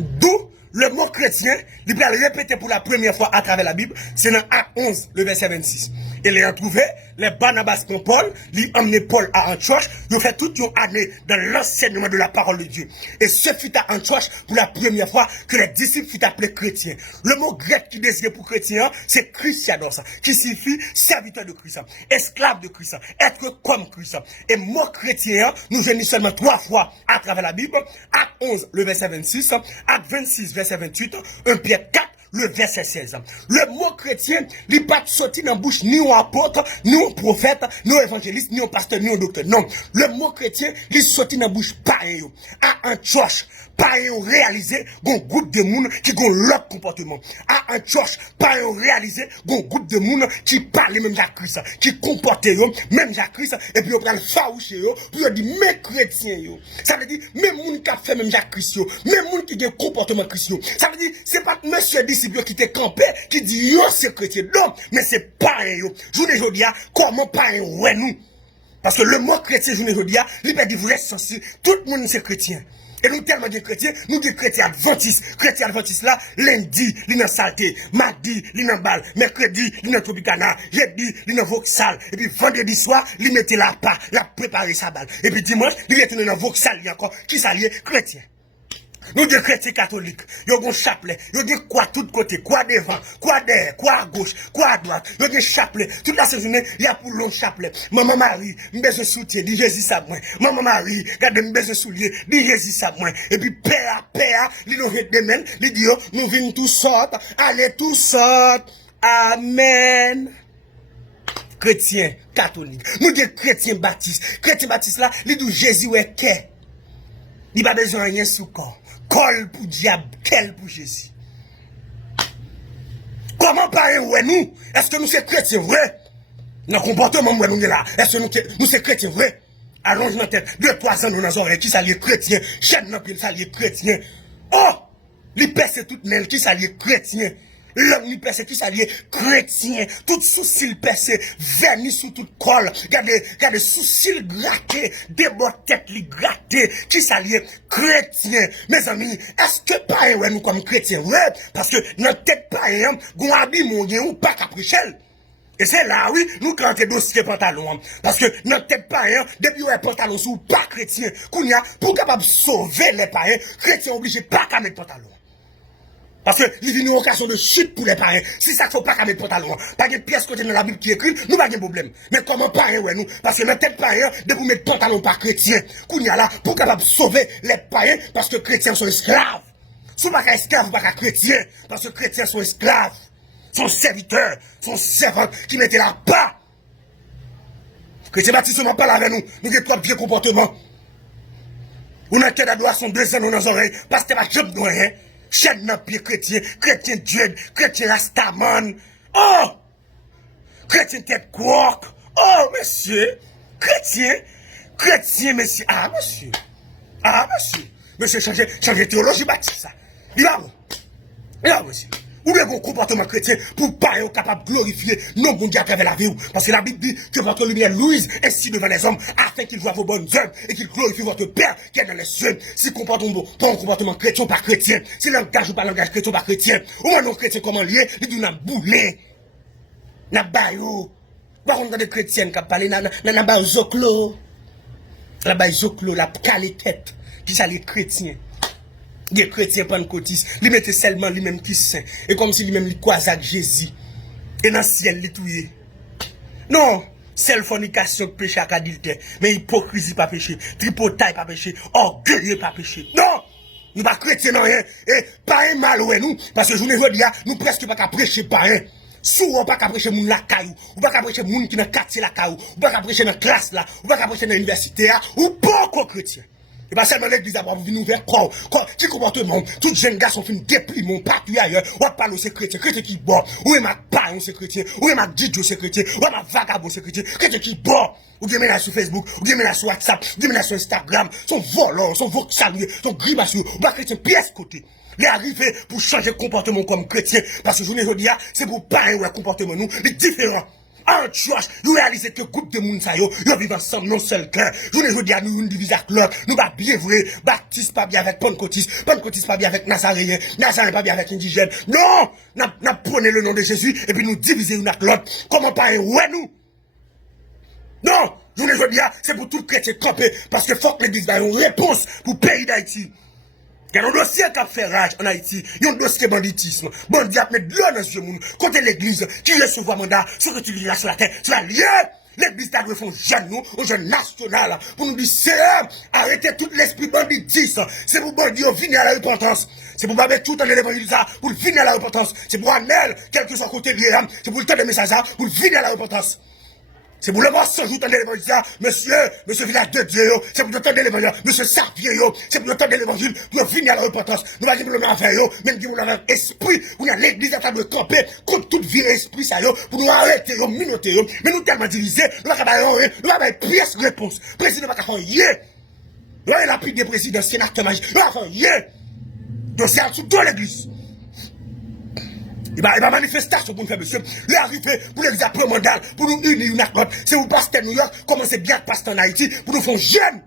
D'où le mot chrétien, il va le répéter pour la première fois à travers la Bible, c'est dans Acte 11, le verset 26. Et les a trouvé, les Barnabas pour Paul, lui emmené Paul à Antioche, ils ont fait toute une année dans l'enseignement de la parole de Dieu. Et ce fut à Antioche pour la première fois que les disciples furent appelés chrétiens. Le mot grec qui désigne pour chrétien, c'est Christianos, qui signifie serviteur de Christ, esclave de Christ, être comme Christ. Et mot chrétien, nous venons seulement 3 fois à travers la Bible, Acte 11, le verset 26, Acte 26, verset 28, 1 Pierre 4, le verset 16. Le mot chrétien, il n'est pas sorti dans la bouche ni un apôtre, ni un prophète, ni un évangéliste, ni un pasteur, ni un docteur. Non. Le mot chrétien, il est sorti dans la bouche pareil. À Antioche, pareil réalisé, un groupe de monde qui ont l'autre comportement. À Antioche, pareil réalisé, un groupe de monde qui parle même Jacques Christ, qui comporte même Jacques Christ, et puis on prend le faouché, puis on dit, mais chrétien, ça veut dire, même monde qui a fait même Jacques Christ, même monde qui a un comportement chrétien. Ça veut dire, c'est pas monsieur disciple qui était campé, qui dit, yo, c'est chrétien. Non, mais c'est pareil, je vous dis, comment pareil, ouais, nous. Parce que le mot chrétien, je vous dis, il peut dire vrai sens, tout le monde c'est chrétien. Et nous tellement de chrétiens, nous des chrétiens adventistes. Chrétiens adventistes là, lundi, ils dans saleté, mardi, ils dans balle, mercredi, ils dans Tropicana, jeudi, ils dans Vauxhall, et puis vendredi soir, ils mettaient la part, la préparer sa balle. Et puis dimanche, ils retournent dans Vauxhall encore, qui s'allie chrétien. Nous des chrétiens catholiques, ils ont un chapelet, ils ont quoi tout côté, quoi devant, quoi derrière, quoi à gauche, quoi à droite, ils ont un chapelet. Toute la saison, il y a pour long chapelet. Maman Marie, je besoin de soutien, dit Jésus ça moi. Maman Marie, regarde, je besoin de soulier, dit Jésus ça moi. Et puis père, ils nous redemènent, ils disent, nous venons tous sortes, allez tous sortes. Amen. Chrétiens catholiques, nous des chrétiens baptistes. Chrétiens baptistes là, ils disent Jésus est qu'est. Il n'a pas besoin de rien sous corps. Col pour diable, quel pour Jésus. Comment parler, ouais, nous? Est-ce que nous sommes chrétiens vrai? Dans le comportement, ouais, nous là. Est-ce que nous sommes chrétiens vrai? Allonge notre tête, 2-3 ans dans nos oreilles, qui s'allie chrétien, chaîne dans pied, s'allie chrétien. Oh! Les percent toutes les qui s'allie chrétien. L'homme ni percé qui s'allie chrétien, tout sourcil percé, vernis sous toute colle, regardez sourcil gratté, des bottes tête li gratté, qui s'allie chrétien. Mes amis, est-ce que pareil ouais nous comme chrétiens? Ouais, parce que notre tête pareil, gon habit mon ou pas caprichel. Et c'est là, oui, nous cantons dossier pantalon. Parce que notre tête pareil, depuis ouais pantalon sous pas chrétien, qu'on y a, pour capable sauver les pareils, chrétiens obligés pas qu'à mettre pantalon. Parce que il y a une occasion de chute pour les parents. Si ça ne faut pas qu'à mettre pantalon, pas de pièce côté dans la Bible qui écrit, nous pas de problème. Mais comment parents, ouais, nous? Parce que notre tête parents, de vous mettre pantalon par chrétien, qu'on y a là, pour capable sauver les païens, parce que chrétiens sont esclaves. Si vous pas esclaves, vous pas chrétiens, parce que chrétiens sont esclaves, sont serviteurs, sont servants, qui mettaient là bas. Chrétiens baptistes n'ont pas là avec nous, nous avons trop vieux comportement. On a tête à doigt, son 2 ans dans nos oreilles, parce que pas job de rien. Chaîne dans pied chrétien, chrétien Dieu, chrétien Rastaman. Oh! Chrétien tête quark. Oh, monsieur! Chrétien, monsieur. Ah, monsieur. Monsieur, changer théologie baptiste, ça. Il a, monsieur. Ou bien un comportement chrétien pour pas être capable de glorifier non bon Dieu à travers la vie. Parce que la Bible dit que votre lumière luise ainsi devant les hommes afin qu'ils voient vos bonnes œuvres et qu'ils glorifient votre Père qui est dans les cieux. Si comportement pas un comportement chrétien par chrétien, si langage ou pas langage chrétien par chrétien, ou un non chrétien comment lié, il dit n'a boulé, n'a bayou. Par contre, des chrétiens qui parlent, n'a bayou zoclo, la bayou zoclo, la qualité qui ça les chrétiens. Des chrétiens pentecôtistes, ils mettaient seulement lui-même qui saint. Et comme si lui-même lui croisait avec Jésus. Et dans le ciel, il touillait. Non, seule fornication péché à adultère. Mais hypocrisie pas péché. Tripotaille pas péché. Orgueil pas péché. Non! Nous pas chrétiens non rien. Et pas un mal ouais nous. Parce que je ne veux dire, nous presque pas qu'à prêcher pas un. Souvent pas qu'à prêcher moun la caillou. Ou pas qu'à prêcher moun qui dans quartier la caillou. Ou pas qu'à prêcher dans classe là. Ou pas qu'à prêcher dans l'université là. Ou pas encore chrétien. Et pas seulement l'église à vous venir vers quoi, qui comportement, tout jeune garçon fin déprimé, mon partout ailleurs, ou à parler aux chrétiens, chrétien qui boit, ou est ma païen, c'est chrétien, ou est ma didio, c'est chrétien, ou est ma vagabond, c'est chrétien, chrétien qui boit, ou bien là sur Facebook, ou bien là sur WhatsApp, ou bien là sur Instagram, son volant, son vocabulaire, son grimacieux, ou pas chrétien, pièce côté. Les arriver pour changer de comportement comme chrétien, parce que je ne veux dire, c'est pour païen ou un comportement nous, les différents. Antioche, nous réalisons que groupe de monde ça yo, yo vivent ensemble non seul cœur. Je ne dis à nous une divise avec l'autre, nous pas bien vrai, baptiste pas bien avec pentecôtiste, pentecôtiste pas bien avec nazaréen, nazaréen pas bien avec indigène. Non, n'a prenez le nom de Jésus et puis nous diviser une avec l'autre. Comment pas ouais nous? Non, je ne dis à c'est pour tout chrétien camper parce que faut que l'église ait une réponse pour le pays d'Haïti. Il y a un dossier qui a fait rage en Haïti. Il y a un dossier banditisme. Bandit a mis de l'eau dans ce monde. Côté l'église, qui recevoir mandat, ce que tu lis sur la terre, c'est la liée. L'église doit faire un jeune, nous, un jeune national, pour nous dire, c'est arrêtez tout l'esprit banditisme. C'est pour bandit venir à la repentance. C'est pour pas tout dans l'évangile, pour venir à la repentance. C'est pour Anel, quel que soit côté lié, c'est pour le temps de message, pour venir à la repentance. C'est pour le voir sans jour dans l'évangile, monsieur village de Dieu, c'est pour le temps de l'évangile, monsieur Sarpier, c'est pour le temps de l'évangile, pour venir à la repentance. Nous allons dire le faire, même si nous avons esprit, nous avons l'église à de camper contre toute vie esprit, ça, pour nous arrêter, minoter, mais nous tellement divisés, nous avons une pièce réponse. Président va faire yé. Nous avons la prise des présidents, sénateur magique, nous avons yé. Donc c'est en dessous de l'église. Il va manifestation pour nous faire, monsieur. Il est arrivé pour les apprendre mandat, pour nous unir une accord. C'est vous pasteur New York, commencez bien à passer en Haïti, pour nous faire jeune.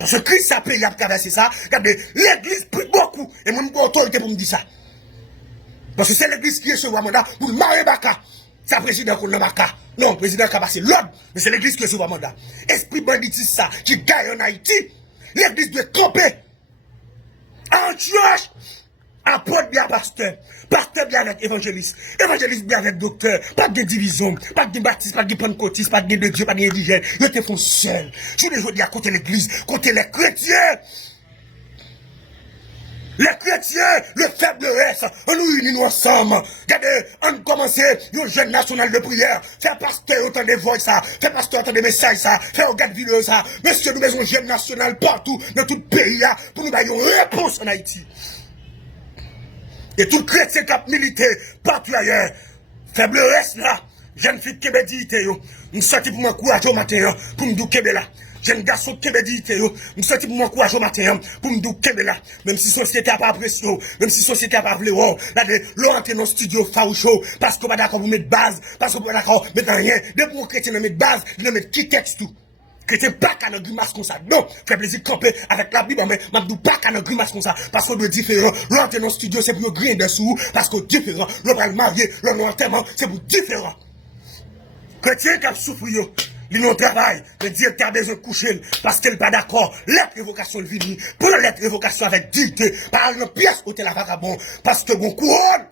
Parce que Christ a payé à traverser ça. Regardez, l'église prie beaucoup. Et moi, j'ai autorité pour me dire ça. Parce que c'est l'église qui reçoit mandat pour le marier Baka. C'est le président qu'on a Baka. Non, le président qui a passé l'ordre. Mais c'est l'église qui reçoit mandat. Esprit banditisme ça, qui gagne en Haïti. L'église doit camper. Antioche. Apôtre bien pasteur, pasteur bien avec évangéliste, évangéliste bien avec docteur, pas de division, pas de baptiste, pas de pentecôtiste, pas de Dieu, pas d'indigène, ils te font seul. Je les dis à côté l'église, côté les chrétiens. Les chrétiens, le faiblesse, on nous unit ensemble. Regardez, on commence une jeune national de prière. Faire pasteur autant de voix ça, faire pasteur autant de messages ça, faire regarde vidéo ça. Monsieur, nous avons une jeune national partout, dans tout le pays là, pour nous donner une réponse en Haïti. Et tout chrétien qui a milité partout ailleurs, faible reste là, jeune fille qui m'a dit, nous sortis pour m'encourager au matin, pour me dire que là. Jeune garçon qui m'a dit, nous sortis pour m'encourager au matin, pour me dire que là. Même si la société n'a pas apprécié, même si la société n'a pas voulu, là, l'on entre dans le studio faroucheux, parce qu'on va d'accord pour mettre base, parce qu'on va d'accord mettre rien. Dès pour chrétien mettre base, il mettre qui texte tout. Chrétien pas qu'à un grimace comme ça. Non, fait plaisir camper avec la Bible, mais m'a dit pas qu'à un grimace comme ça. Parce qu'on est différent. L'entrée dans le studio, c'est pour griller dessous. Parce qu'on est différent. L'on va le marier, l'on enterrement, c'est pour différent. Chrétien qui a souffert, il n'a travail. Le directeur a besoin de coucher parce qu'elle n'est pas d'accord. Lettre révocation de vini. Pour la lettre révocation avec dignité. Par une pièce où t'es la vagabond. Parce que bon couronne.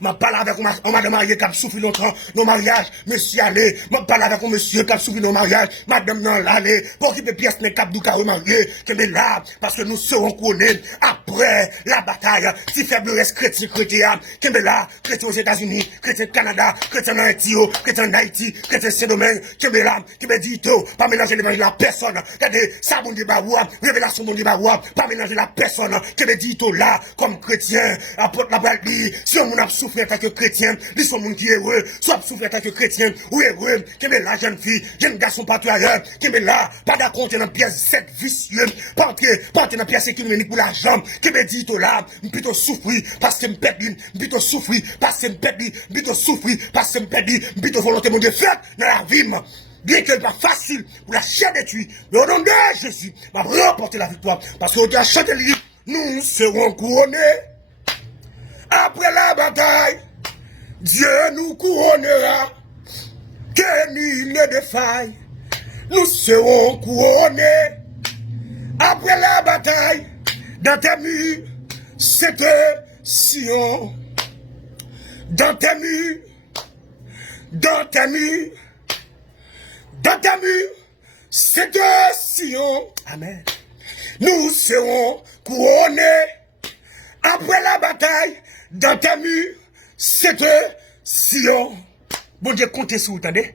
M'a parlé avec un madame mariée qui a souffert longtemps nos mariages. Monsieur allé. M'a parlé avec un monsieur qui a souffert nos mariages. Madame non l'allée. Pour qu'il y ait pièce n'est cap du carré marié. Que mais là, parce que nous serons couronnés après la bataille. Si faible reste chrétien, que mais là, chrétien aux États-Unis, chrétien au Canada, chrétien en Haïti, chrétien en Haïti, chrétien Saint-Domingue, que mais là, qui me dit tout, pas mélanger l'évangile à personne. Regardez, ça bon débat, révélation bon débat, pas mélanger la personne. Que me dit tout là, comme chrétien, apôtre la Bible. Si on a souffert en tant que chrétien, ils sont monde qui est heureux, soit souffert en tant que chrétien, ou heureux, qui met la jeune fille, jeune garçon partout ailleurs, qui met là, pas d'accord dans pièce 7 vicieux, pas entrer dans pièce économique pour l'argent, qui me dit tout là, plutôt souffrir, parce que me perdre, plutôt souffrir, parce que me perdre, plutôt souffrir, parce que me perdre, plutôt volonté mon Dieu fait dans la vie, bien que ce n'est pas facile pour la chair de tuer, mais au nom de Jésus, va remporter la victoire, parce qu'on a chanté le livre, nous serons couronnés. Après la bataille, Dieu nous couronnera, que nul ne défaille, nous serons couronnés. Après la bataille, dans tes murs, c'était Sion. Dans tes murs, dans tes murs, dans tes murs, c'était Sion. Amen. Nous serons couronnés. Après la bataille, dans tes murs, c'était Sion. Bon Dieu, comptez sur vous, attendez.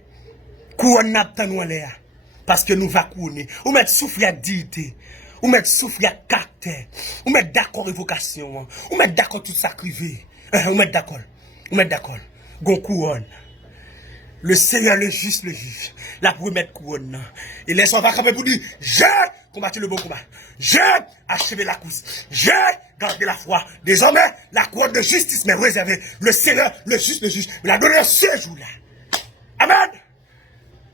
Couronne n'a pas nous l'air. Parce que nous va couronner. Ou mettre souffle à dignité. Ou mettre souffle à caractère. Ou mettre d'accord évocation. Ou mettre d'accord tout ça crivé. Ou mettre d'accord. Ou mettre d'accord. Gon couronne. Le Seigneur, le juste, le juge. La pour mettre couronne. Et laisse on va camper pour dire, j'ai combattu le bon combat. J'ai achevé la course. J'ai gardé la foi. Désormais, la couronne de justice m'est réservée. Le Seigneur, le juste, le juge, me l'a donné ce jour-là. Amen.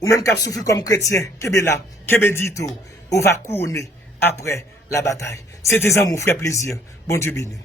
Ou même cap souffrir comme chrétien, kebe là, kebe dit tout, on va couronner après la bataille. C'était ça mon frère plaisir. Bon Dieu béni.